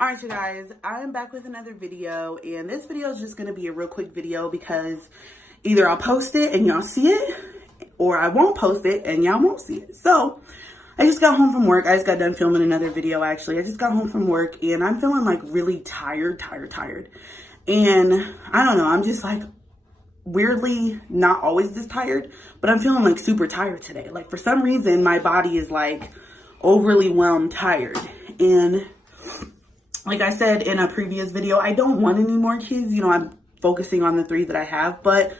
Alright you guys, I am back with another video, and this video is just going to be a real quick video because either I'll post it and y'all see it, or I won't post it and y'all won't see it. So, I just got home from work. I just got done filming another video actually. I just got home from work and I'm feeling like really tired. And I don't know, I'm just like weirdly not always this tired, but I'm feeling like super tired today. Like for some reason, my body is like overly whelmed tired. And like I said in a previous video, I don't want any more kids. You know, I'm focusing on the 3 that I have, but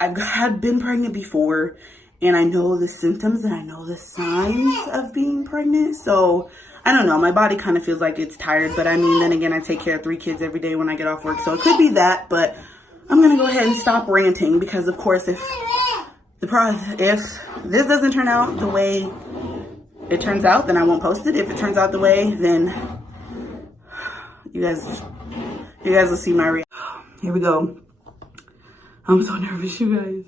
I've been pregnant before and I know the symptoms and I know the signs of being pregnant. So I don't know, my body kind of feels like it's tired, but I mean, then again, I take care of 3 kids every day when I get off work. So it could be that, but I'm going to go ahead and stop ranting because of course, if this doesn't turn out the way it turns out, then I won't post it. If it turns out the way, then you guys will see my reaction. Here we go. I'm so nervous, you guys.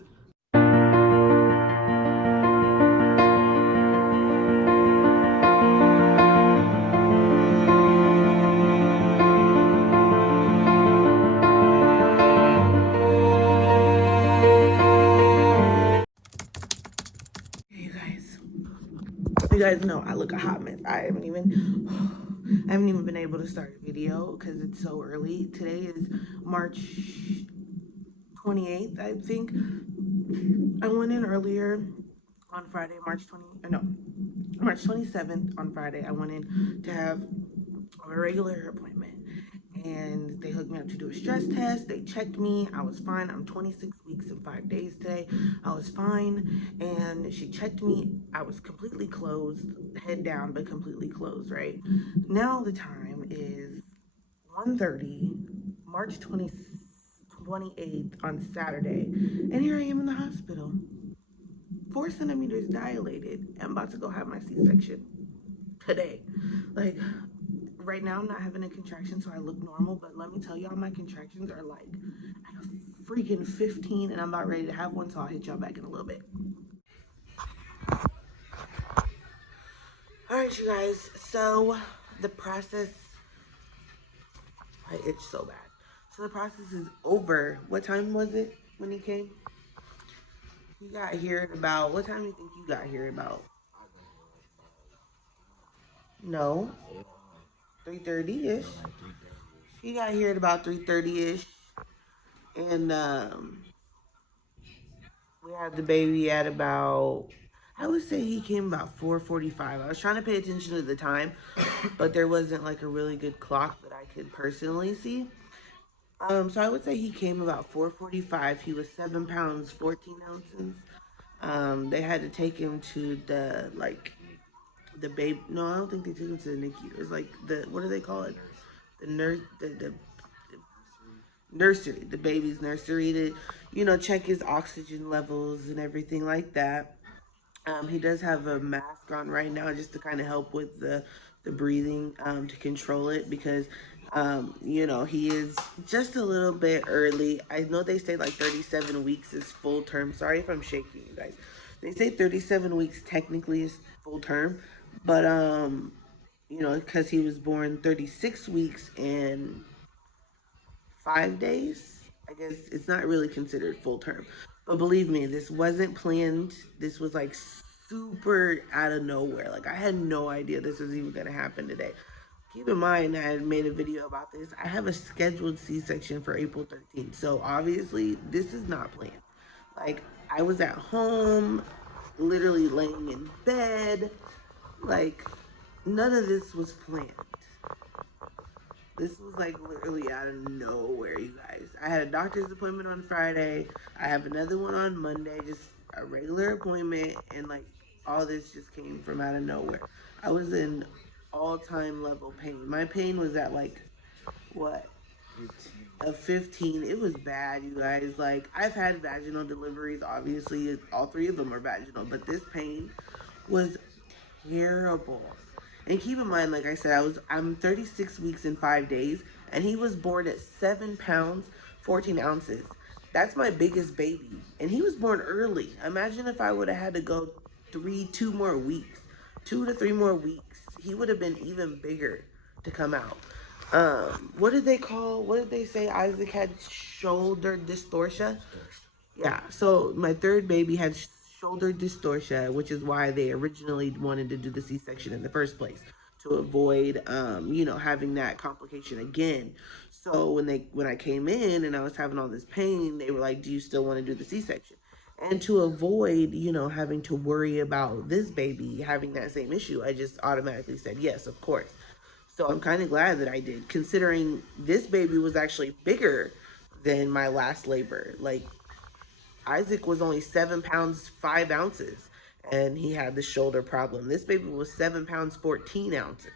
You guys know I look a hot mess. I haven't even been able to start a video because it's so early. Today is March 28th, I think. I went in earlier on Friday, March 27th on Friday. I went in to have a regular appointment and they hooked me up to do a stress test. They checked me. I was fine. I'm 26 weeks and 5 days today. I was fine. And she checked me. I was completely closed, head down, but completely closed, right? Now the time is 1:30, March 28th on Saturday. And here I am in the hospital. 4 centimeters dilated. I'm about to go have my C-section today. Like, right now I'm not having a contraction, so I look normal, but let me tell y'all, my contractions are like at a freaking 15 and I'm about ready to have one, so I'll hit y'all back in a little bit. Alright you guys, so the process, I itch so bad. So the process is over. What time was it when he came? He got here at about, what time do you think you got here about? No. 3:30-ish. He got here at about 3:30-ish. And we had the baby at about, I would say he came about 4:45. I was trying to pay attention to the time, but there wasn't like a really good clock that I could personally see. So I would say he came about 4:45. He was 7 pounds, 14 ounces. They had to take him to the baby. No, I don't think they took him to the NICU. It was like what do they call it? The nursery, the baby's nursery, to, you know, check his oxygen levels and everything like that. He does have a mask on right now just to kind of help with the breathing, to control it because, you know, he is just a little bit early. I know they say like 37 weeks is full term. Sorry if I'm shaking, you guys. They say 37 weeks technically is full term, but, you know, because he was born 36 weeks and 5 days, I guess it's not really considered full term. But believe me, this wasn't planned. This was like super out of nowhere. Like I had no idea this was even gonna happen today. Keep in mind, I had made a video about this. I have a scheduled C-section for April 13th. So obviously this is not planned. Like I was at home, literally laying in bed. Like none of this was planned. This was like literally out of nowhere, you guys. I had a doctor's appointment on Friday. I have another one on Monday, just a regular appointment. And like all this just came from out of nowhere. I was in all-time level pain. My pain was at like, what? A 15. It was bad, you guys. Like I've had vaginal deliveries. Obviously, all 3 of them are vaginal. But this pain was terrible. And keep in mind, like I said, I'm 36 weeks and 5 days, and he was born at 7 pounds, 14 ounces. That's my biggest baby, and he was born early. Imagine if I would have had to go 2 more weeks, 2 to 3 more weeks. He would have been even bigger to come out. what did they say Isaac had? Shoulder dystocia. Yeah, so my third baby had shoulder dystocia, which is why they originally wanted to do the C-section in the first place, to avoid, having that complication again. So when I came in and I was having all this pain, they were like, "Do you still want to do the C-section?" And to avoid, having to worry about this baby having that same issue, I just automatically said yes, of course. So I'm kind of glad that I did, considering this baby was actually bigger than my last labor. Like, Isaac was only 7 pounds 5 ounces, and he had the shoulder problem. This baby was 7 pounds 14 ounces.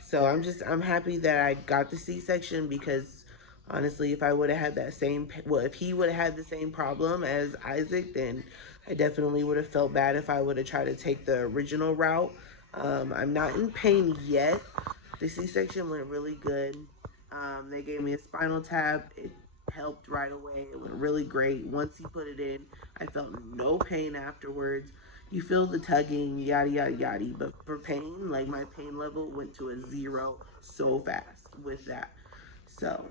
So I'm happy that I got the C-section, because honestly, if I would have had if he would have had the same problem as Isaac, then I definitely would have felt bad if I would have tried to take the original route. I'm not in pain yet. The C-section went really good. They gave me a spinal tap. It helped right away. It went really great. Once he put it in, I felt no pain afterwards. You feel the tugging, yada yada yada. But for pain, like, my pain level went to a zero so fast with that. So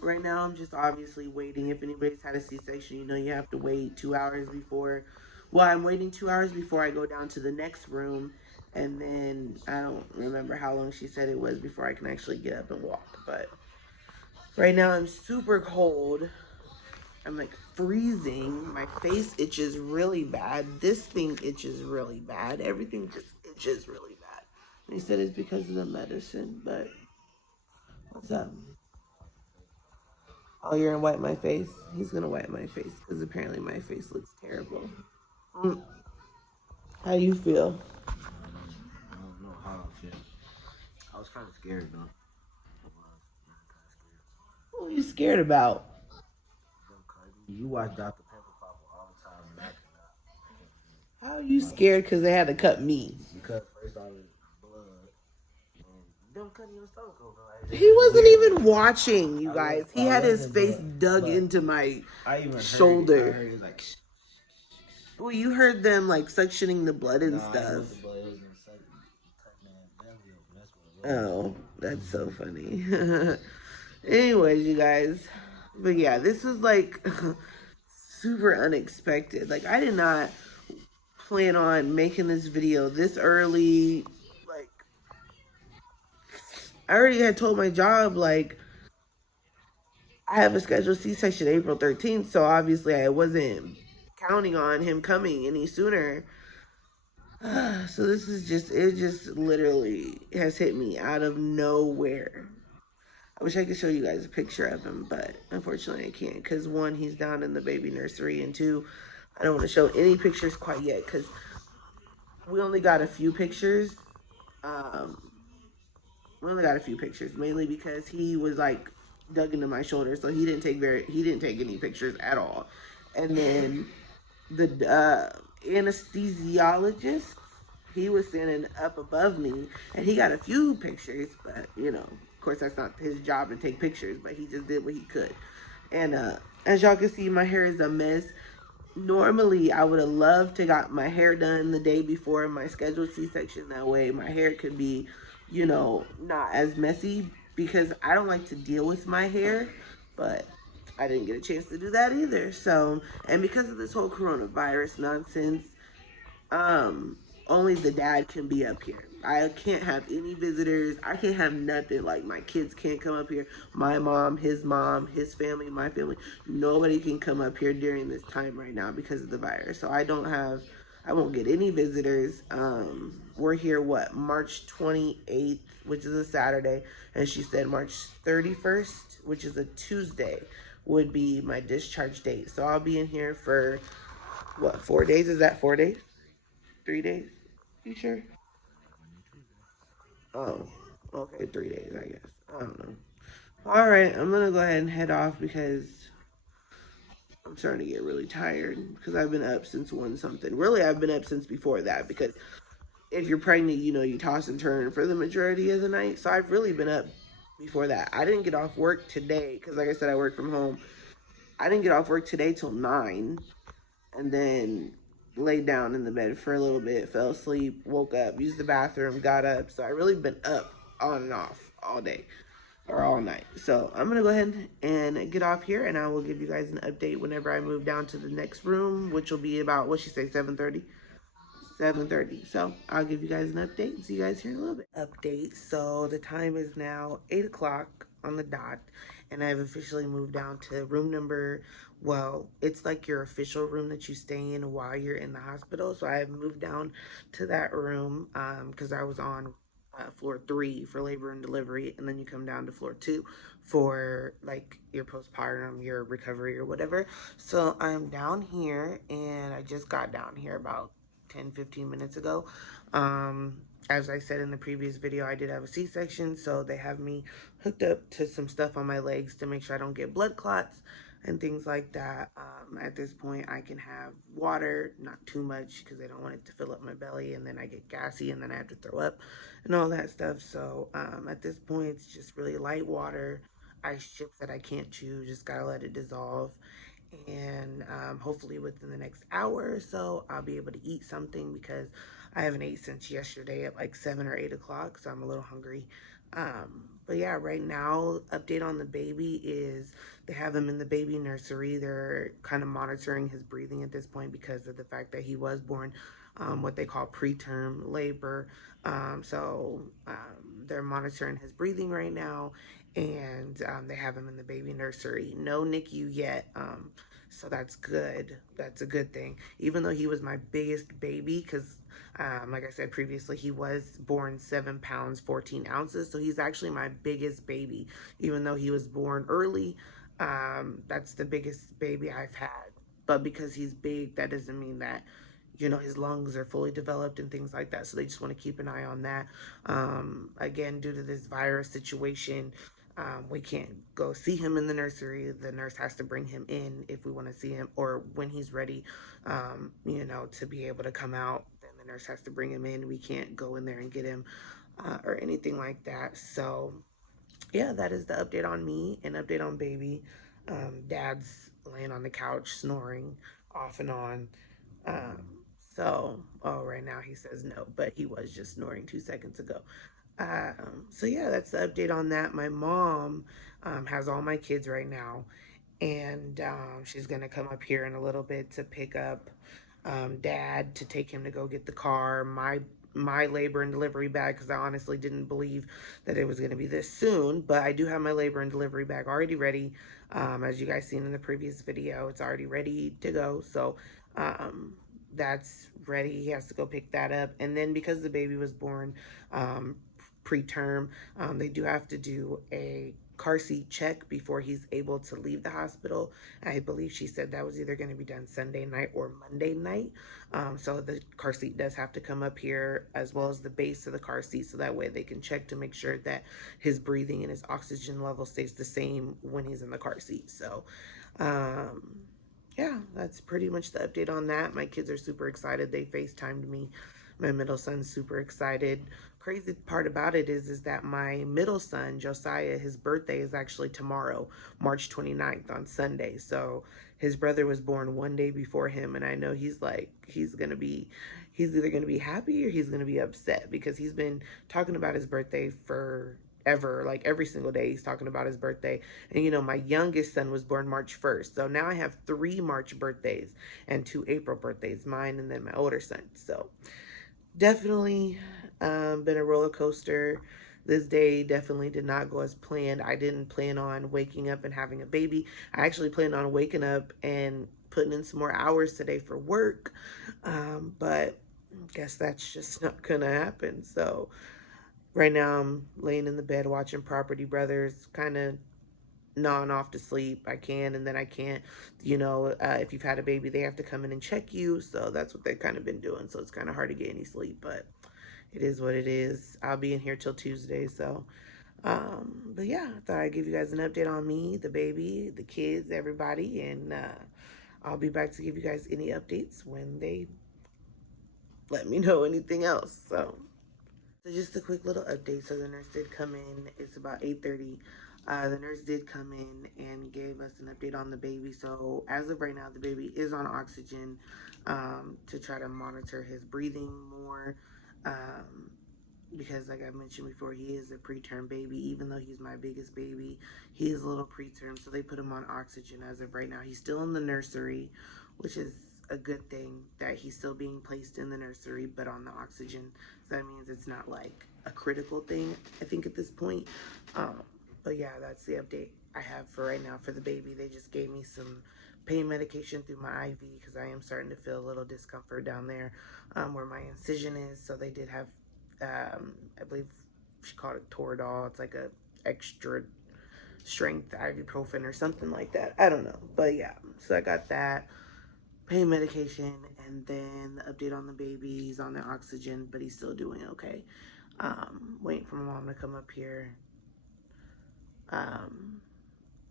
right now I'm just obviously waiting. If anybody's had a C-section, you have to wait 2 hours before. Well, I'm waiting 2 hours before I go down to the next room, and then I don't remember how long she said it was before I can actually get up and walk. But right now I'm super cold. I'm like freezing. My face itches really bad. This thing itches really bad. Everything just itches really bad. They said it's because of the medicine, but what's up? Oh, you're gonna wipe my face? He's gonna wipe my face because apparently my face looks terrible. Mm. How do you feel? I don't know how I feel. I was kind of scared though. I was kind of scared. What are you scared about? Them cutting. You watch Dr. Pepper Pop all the time, and I cannot. How are you scared because they had to cut me? Because first I was blood, and them cutting your stomach open. Like, He wasn't weird. even watching, you guys. He had his face dug but into my I even shoulder. heard it was like. Well, you heard them like suctioning the blood and Nah, it stuff. was the blood. It was inside, cutting that belly open. That's what it was. Oh, that's so funny. Anyways, you guys. But yeah, this was like super unexpected. Like, I did not plan on making this video this early. Like, I already had told my job, like, I have a scheduled C-section April 13th, so obviously I wasn't counting on him coming any sooner. So it just literally has hit me out of nowhere. I wish I could show you guys a picture of him, but unfortunately I can't, because one, he's down in the baby nursery, and two, I don't want to show any pictures quite yet, because we only got a few pictures. Um, we only got a few pictures, mainly because he was like dug into my shoulder, so he didn't take any pictures at all. And then the anesthesiologist, he was standing up above me, and he got a few pictures, but of course that's not his job to take pictures, but he just did what he could. And as y'all can see, my hair is a mess. Normally I would have loved to got my hair done the day before my scheduled C-section. That way my hair could be, not as messy, because I don't like to deal with my hair, but I didn't get a chance to do that either. So, and because of this whole coronavirus nonsense, only the dad can be up here. I can't have any visitors. I can't have nothing. Like, my kids can't come up here. My mom, his family, my family. Nobody can come up here during this time right now because of the virus. So I won't get any visitors. We're here, March 28th, which is a Saturday. And she said March 31st, which is a Tuesday, would be my discharge date. So I'll be in here for, 4 days? Is that 4 days? 3 days? You sure? Oh, okay, 3 days, I guess. I don't know. All right, I'm gonna go ahead and head off, because I'm starting to get really tired, because I've been up since 1 something. Really, I've been up since before that, because if you're pregnant, you toss and turn for the majority of the night. So I've really been up before that. I didn't get off work today, because like I said, I work from home. I didn't get off work today till 9, and then laid down in the bed for a little bit, fell asleep, woke up, used the bathroom, got up. So I really been up on and off all day or all night. So I'm gonna go ahead and get off here, and I will give you guys an update whenever I move down to the next room, which will be about, what she say, 7:30. 7:30. So I'll give you guys an update and see you guys here in a little bit. Update. So the time is now 8 o'clock on the dot, and I've officially moved down to room number. Well, it's like your official room that you stay in while you're in the hospital. So I have moved down to that room because I was on floor 3 for labor and delivery, and then you come down to floor 2 for like your postpartum, your recovery, or whatever. So I'm down here, and I just got down here about 10-15 minutes ago. As I said in the previous video, I did have a C-section, so they have me hooked up to some stuff on my legs to make sure I don't get blood clots and things like that. At this point, I can have water, not too much because I don't want it to fill up my belly, and then I get gassy, and then I have to throw up and all that stuff. So at this point, it's just really light water, ice chips that I can't chew, just gotta let it dissolve. And hopefully within the next hour or so, I'll be able to eat something because I haven't ate since yesterday at like 7 or 8 o'clock, so I'm a little hungry. But yeah, right now, update on the baby is they have him in the baby nursery. They're kind of monitoring his breathing at this point because of the fact that he was born what they call preterm labor. They're monitoring his breathing right now, and they have him in the baby nursery. No NICU yet, so that's good. That's a good thing. Even though he was my biggest baby, because like I said previously, he was born 7 pounds 14 ounces, so he's actually my biggest baby. Even though he was born early, that's the biggest baby I've had. But because he's big, that doesn't mean that his lungs are fully developed and things like that. So they just want to keep an eye on that. Again, due to this virus situation, we can't go see him in the nursery. The nurse has to bring him in if we want to see him, or when he's ready, to be able to come out. Then the nurse has to bring him in. We can't go in there and get him or anything like that. So yeah, that is the update on me and update on baby. Dad's laying on the couch snoring off and on. Right now he says no, but he was just snoring 2 seconds ago. So yeah, that's the update on that. My mom has all my kids right now, and she's gonna come up here in a little bit to pick up dad to take him to go get the car. My labor and delivery bag, because I honestly didn't believe that it was going to be this soon, but I do have my labor and delivery bag already ready. As you guys seen in the previous video, it's already ready to go. So that's ready. He has to go pick that up. And then because the baby was born preterm, they do have to do a car seat check before he's able to leave the hospital. I believe she said that was either going to be done Sunday night or Monday night. So the car seat does have to come up here, as well as the base of the car seat, so that way they can check to make sure that his breathing and his oxygen level stays the same when he's in the car seat. So yeah, that's pretty much the update on that. My kids are super excited. They FaceTimed me. My middle son's super excited. Crazy part about it is that my middle son, Josiah, his birthday is actually tomorrow, March 29th on Sunday. So his brother was born one day before him, and I know he's either gonna be happy or he's gonna be upset, because he's been talking about his birthday for ever. Like every single day he's talking about his birthday. And my youngest son was born March 1st, so now I have 3 March birthdays and 2 April birthdays, mine and then my older son. So definitely been a roller coaster. This day definitely did not go as planned. I didn't plan on waking up and having a baby. I actually planned on waking up and putting in some more hours today for work, but I guess that's just not gonna happen. So right now I'm laying in the bed watching Property Brothers, kind of nodding off to sleep. I can and then I can't. If you've had a baby, they have to come in and check you, so that's what they've kind of been doing. So it's kind of hard to get any sleep, but it is what it is. I'll be in here till Tuesday. So but yeah, I thought I'd give you guys an update on me, the baby, the kids, everybody, and I'll be back to give you guys any updates when they let me know anything else. So just a quick little update. So the nurse did come in. It's about 8:30. The nurse did come in and gave us an update on the baby. So as of right now, the baby is on oxygen to try to monitor his breathing more. because like I mentioned before, he is a preterm baby. Even though he's my biggest baby, he is a little preterm, so they put him on oxygen as of right now. He's still in the nursery, which is a good thing that he's still being placed in the nursery, but on the oxygen. So that means it's not like a critical thing, I think, at this point. Um, but yeah, that's the update I have for right now for the baby. They just gave me some pain medication through my IV because I am starting to feel a little discomfort down there where my incision is. So they did have, I believe she called it Toradol. It's like a extra strength ibuprofen or something like that. I don't know, but yeah. So I got that pain medication, and then the update on the baby. He's on the oxygen, but he's still doing okay. Waiting for my mom to come up here. Um,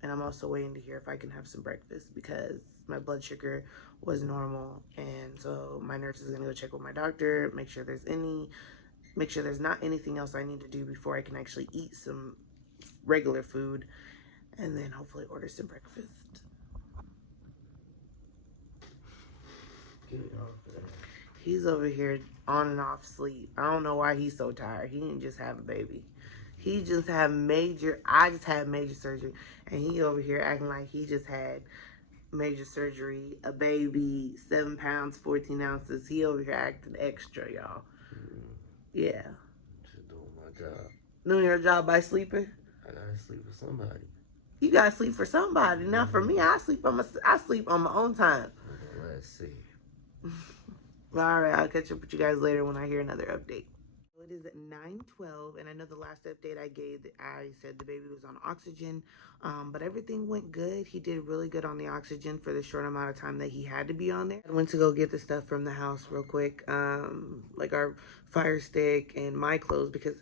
and I'm also waiting to hear if I can have some breakfast because my blood sugar was normal, and so my nurse is gonna go check with my doctor, make sure there's not anything else I need to do before I can actually eat some regular food, and then hopefully order some breakfast. He's over here on and off sleep. I don't know why he's so tired. He didn't just have a baby. He just had I just had major surgery, and he over here acting like he just had major surgery, a baby, 7 pounds, 14 ounces. He over here acting extra, y'all. Yeah. Just doing my job. Doing your job by sleeping? I gotta sleep for somebody. You gotta sleep for somebody. Now for me, I sleep on my own time. Let's see. All right, I'll catch up with you guys later when I hear another update. It is at 9:12, and I know the last update I gave, I said the baby was on oxygen, but everything went good. He did really good on the oxygen for the short amount of time that he had to be on there. I went to go get the stuff from the house real quick, like our fire stick and my clothes, because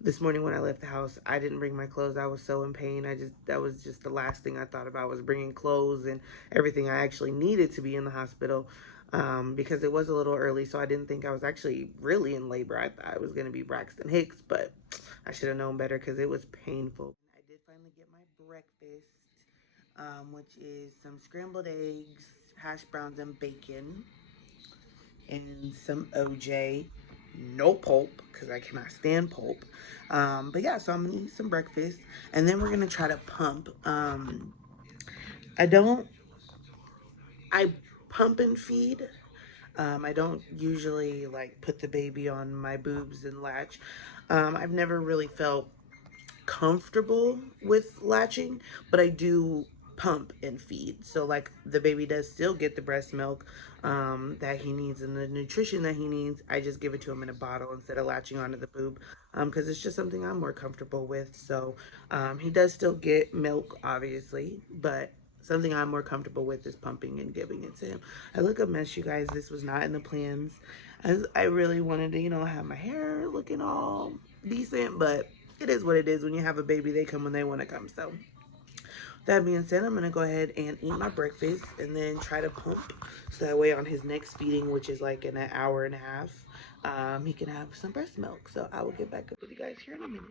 this morning when I left the house, I didn't bring my clothes. I was so in pain. That was just the last thing I thought about, was bringing clothes and everything I actually needed to be in the hospital. Because it was a little early, so I didn't think I was actually really in labor. I thought it was going to be Braxton Hicks, but I should have known better because it was painful. I did finally get my breakfast, which is some scrambled eggs, hash browns, and bacon, and some OJ. No pulp, because I cannot stand pulp. But yeah, so I'm going to eat some breakfast, and then we're going to try to pump. I don't, I pump and feed. I don't usually like put the baby on my boobs and latch. I've never really felt comfortable with latching, but I do pump and feed. So like the baby does still get the breast milk that he needs and the nutrition that he needs. I just give it to him in a bottle instead of latching onto the boob because it's just something I'm more comfortable with. So he does still get milk, obviously, but something I'm more comfortable with is pumping and giving it to him. I look a mess, you guys. This was not in the plans. As I really wanted to, have my hair looking all decent, but it is what it is. When you have a baby, they come when they want to come. So that being said, I'm gonna go ahead and eat my breakfast and then try to pump, so that way on his next feeding, which is like in an hour and a half, he can have some breast milk. So I will get back up with you guys here in a minute.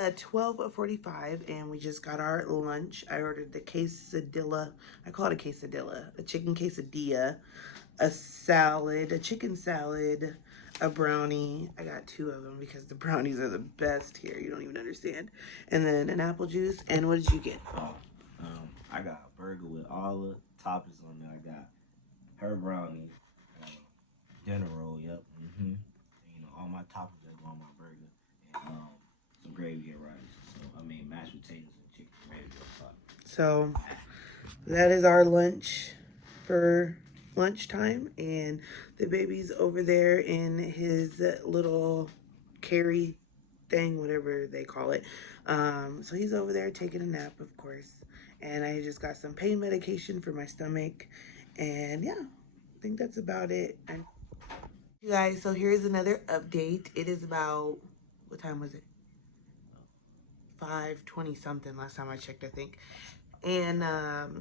At 12:45, and we just got our lunch. I ordered the quesadilla. I call it a quesadilla, a chicken quesadilla, a salad, a chicken salad, a brownie. I got two of them because the brownies are the best here. You don't even understand. And then an apple juice. And what did you get? I got a burger with all the toppings on there. I got her brownie, dinner roll. Yep. And, all my toppings that go on my burger. And gravy and rice. So I mean mashed potatoes and chicken gravy on top. So that is our lunch for lunchtime, and the baby's over there in his little carry thing, whatever they call it. So he's over there taking a nap, of course. And I just got some pain medication for my stomach. And yeah, I think that's about it. And you guys, so here's another update. It is about, what time was it? 5:20 something last time I checked, I think. And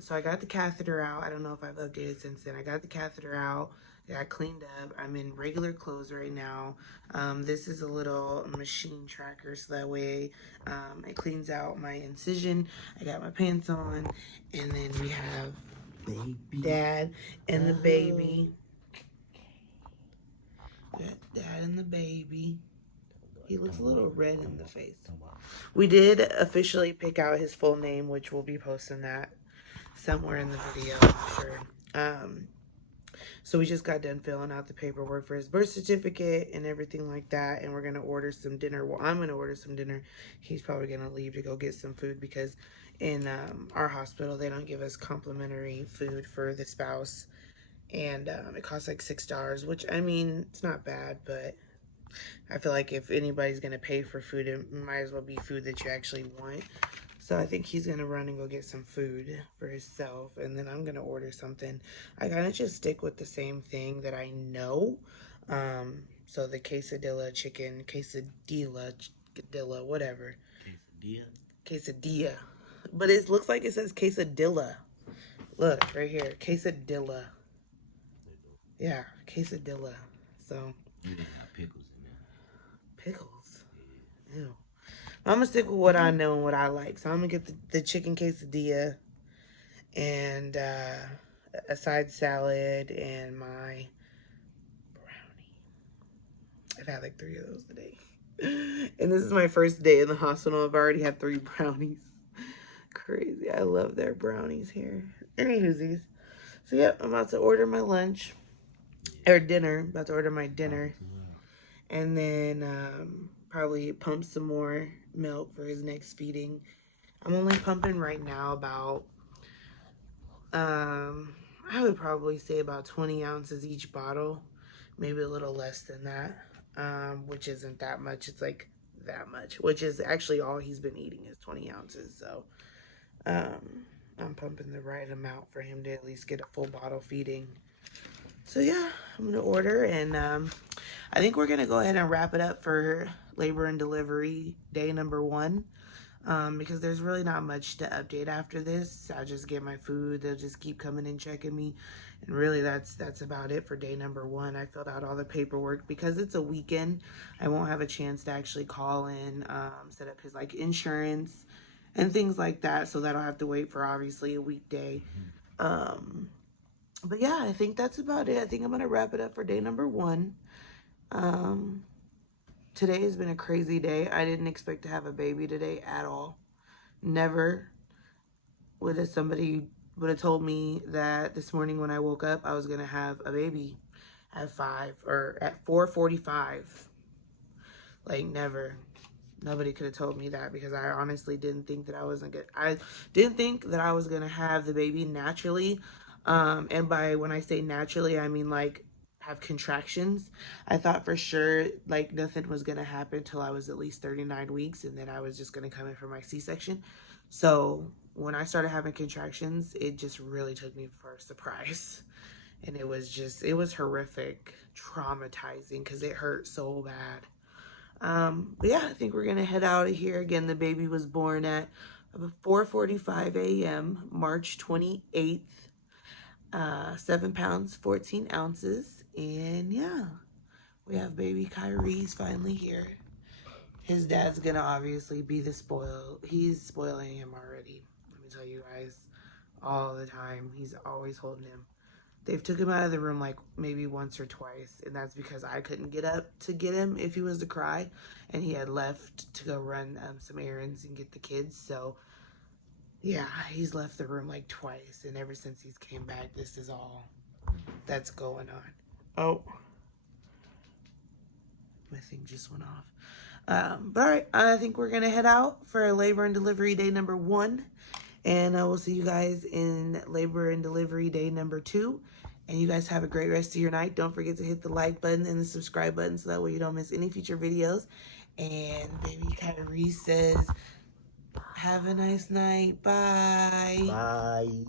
so I got the catheter out. I don't know if I've updated since then. I got the catheter out. I got cleaned up. I'm in regular clothes right now. This is a little machine tracker, so that way it cleans out my incision. I got my pants on, and then we have Baby. Dad and the baby. Dad and the baby. He looks a little red in the face. We did officially pick out his full name, which we'll be posting that somewhere in the video, I'm sure. So we just got done filling out the paperwork for his birth certificate and everything like that. And we're going to order some dinner. Well, I'm going to order some dinner. He's probably going to leave to go get some food because in our hospital, they don't give us complimentary food for the spouse. And it costs like $6, which, I mean, it's not bad, but I feel like if anybody's going to pay for food, it might as well be food that you actually want. So I think he's going to run and go get some food for himself. And then I'm going to order something. I kind of just stick with the same thing that I know. So the quesadilla chicken, quesadilla, whatever. Quesadilla? Quesadilla. But it looks like it says quesadilla. Look, right here. Quesadilla. Yeah, quesadilla. So. You didn't have pickles in there. Pickles? Yeah. Ew. I'm gonna stick with what I know and what I like. So I'm gonna get the chicken quesadilla and a side salad and my brownie. I've had like 3 of those today. And this is my first day in the hospital. I've already had 3 brownies. Crazy. I love their brownies here. Anywhoosies. So yeah, I'm about to order my lunch. Or dinner. About to order my dinner. And then probably pump some more milk for his next feeding. I'm only pumping right now about, I would probably say about 20 ounces each bottle. Maybe a little less than that, which isn't that much. It's like that much, which is actually all he's been eating is 20 ounces. So I'm pumping the right amount for him to at least get a full bottle feeding. So yeah, I'm going to order, and I think we're going to go ahead and wrap it up for labor and delivery day number 1, because there's really not much to update after this. I just get my food. They'll just keep coming and checking me, and really that's about it for day number 1. I filled out all the paperwork. Because it's a weekend, I won't have a chance to actually call in, set up his like insurance and things like that, so that'll have to wait for obviously a weekday. But yeah, I think that's about it. I think I'm going to wrap it up for day number 1. Today has been a crazy day. I didn't expect to have a baby today at all. Never would somebody would have told me that this morning when I woke up, I was going to have a baby at 5 or at 4:45. Like, never. Nobody could have told me that, because I honestly didn't think that I wasn't good. I didn't think that I was going to have the baby naturally. And by when I say naturally, I mean like have contractions. I thought for sure like nothing was going to happen till I was at least 39 weeks, and then I was just going to come in for my C-section. So when I started having contractions, it just really took me for a surprise. And it was horrific, traumatizing, because it hurt so bad. But yeah, I think we're gonna head out of here. Again, the baby was born at 4:45 a.m. March 28th. 7 pounds 14 ounces, and yeah, we have baby Kyrie. He's finally here. His dad's gonna obviously be the spoil. He's spoiling him already. Let me tell you guys, all the time. He's always holding him. They've took him out of the room like maybe once or twice, and that's because I couldn't get up to get him if he was to cry, and he had left to go run some errands and get the kids. So yeah, he's left the room like twice, and ever since he's came back, this is all that's going on. Oh, my thing just went off. But all right, I think we're gonna head out for labor and delivery day number 1, and I will see you guys in labor and delivery day number 2. And you guys have a great rest of your night. Don't forget to hit the like button and the subscribe button so that way you don't miss any future videos. And baby Kyrie says, have a nice night. Bye. Bye.